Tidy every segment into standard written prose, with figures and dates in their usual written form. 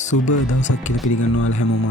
සුබ දවසක් කියලා පිළිගන්නවල හැමෝම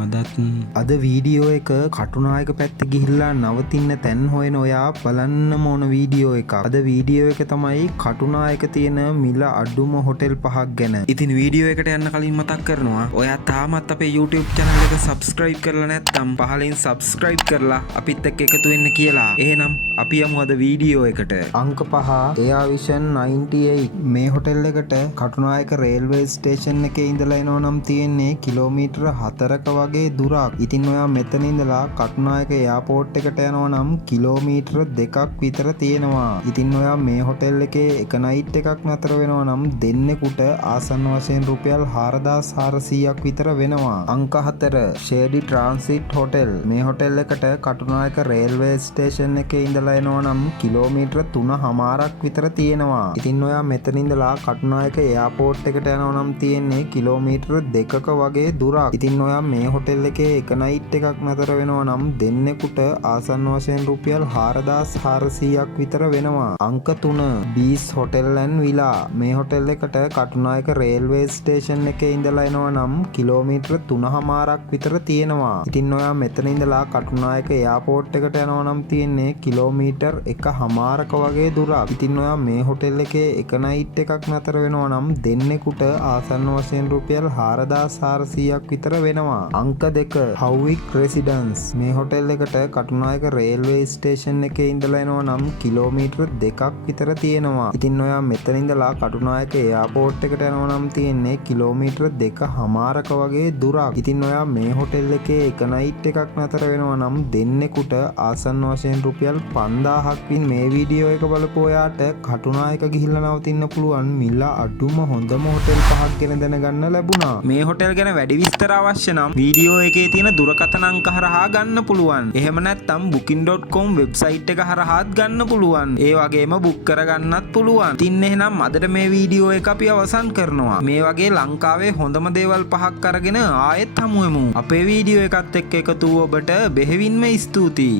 අද වීඩියෝ එක කටුනායක පැත්ත ගිහිල්ලා නවතින්න තැන් හොයන ඔයා බලන්න ඕන වීඩියෝ එක. අද වීඩියෝ එක තමයි කටුනායක තියෙන මිල අඩුම හොටෙල් 5ක් ගැන. ඉතින් වීඩියෝ එකට යන්න කලින් මතක් කරනවා ඔයා තාමත් අපේ YouTube channel එක subscribe කරලා නැත්නම් පහලින් subscribe කරලා අපිත් එක්ක එකතු වෙන්න කියලා. එහෙනම් අපි යමු අද වීඩියෝ එකට. අංක 5 Air Vision 98 මේ හොටෙල් එකට කටුනායක රේල්වේ ස්ටේෂන් එකේ ඉඳලා එනවා නම් තියෙන්නේ කිලෝමීටර 4ක වගේ දුරක්. ඉතින් ඔයා මෙතන ඉඳලා කටුනායක එයාපෝට් එකට යනවා නම් කිලෝමීටර 2ක් විතර තියෙනවා. ඉතින් ඔයා මේ හොටෙල් එකේ එක නයිට් එකක් නතර වෙනවා නම් දෙන්නෙකුට ආසන්න වශයෙන් රුපියල් 4400ක් විතර වෙනවා. අංක 4 ෂේඩි ට්‍රාන්සිට් හොටෙල් මේ හොටෙල් එකට කටුනායක රේල්වේ ස්ටේෂන් එකේ ඉඳලා එනවා නම් කිලෝමීටර 3.5ක් විතර තියෙනවා. ඉතින් ඔයා මෙතන ඉඳලා කටුනායක එයාපෝට් එකට යනවා නම් තියෙන්නේ කිලෝමීටර 2ක වගේ දුරක්. ඉතින් ඔයා මේ හොටෙල් එකේ එක නයිට් එකක් නතර වෙනවා නම් දෙන්නෙකුට ආසන්න වශයෙන් රුපියල් 4400ක් විතර වෙනවා. අංක 3 බීස් හොටෙල් ඇන් විලා මේ හොටෙල් එකට කටුනායක රේල්වේ ස්ටේෂන් එකේ ඉඳලා එනවා නම් කිලෝමීටර 3.5ක් විතර තියෙනවා. ඉතින් ඔයා මෙතන ඉඳලා කටුනායක එයාපෝට් එකට යනවා නම් තියෙන්නේ කිලෝමීටර් 1.5ක වගේ දුරක්. ඉතින් ඔයා මේ හොටෙල් එකේ එක නයිට් එකක් නතර වෙනවා නම් දෙන්නෙකුට ආසන්න වශයෙන් රුපියල් 4400ක් විතර වෙනවා. අංක 2 හව්වික් රෙසිඩන්ස් මේ හොටෙල් එකට කටුනායක රේල්වේ ස්ටේෂන් එකේ ඉඳලා එනවා නම් කිලෝමීටර 2ක් විතර තියෙනවා. ඉතින් ඔයා මෙතන ඉඳලා කටුනායක එයාපෝට් එකට යනවා නම් තියෙන්නේ කිලෝමීටර 2.5ක වගේ දුරක්. ඉතින් ඔයා මේ හොටෙල් එකේ එක නයිට් එකක් නතර වෙනවා නම් දෙන්නෙකුට ආසන්න වශයෙන් රුපියල් 5000ක් වින් මේ වීඩියෝ එක බලපු ඔයාට කටුනායක ගිහිල්ලා නවතින්න පුළුවන් මිල අඩුම හොඳම හොටෙල් 5ක් ගැන දැනගන්න ලැබුණා. මේ හොටෙල් ගැන වැඩි විස්තර අවශ්‍ය නම් වීඩියෝ එකේ තියෙන දුරකථන අංක හරහා ගන්න පුළුවන්. එහෙම නැත්නම් booking.com වෙබ්සයිට් එක හරහාත් ගන්න පුළුවන්. ඒ වගේම බුක් කරගන්නත් පුළුවන්. ඉතින් එහෙනම් අදට මේ වීඩියෝ එක අපි අවසන් කරනවා. මේ වගේ ලංකාවේ හොඳම දේවල් 5ක් අරගෙන ආයෙත් හමු වෙමු. අපේ වීඩියෝ එකත් එක්ක එකතු ඔබට බෙහෙවින්ම ස්තුතියි.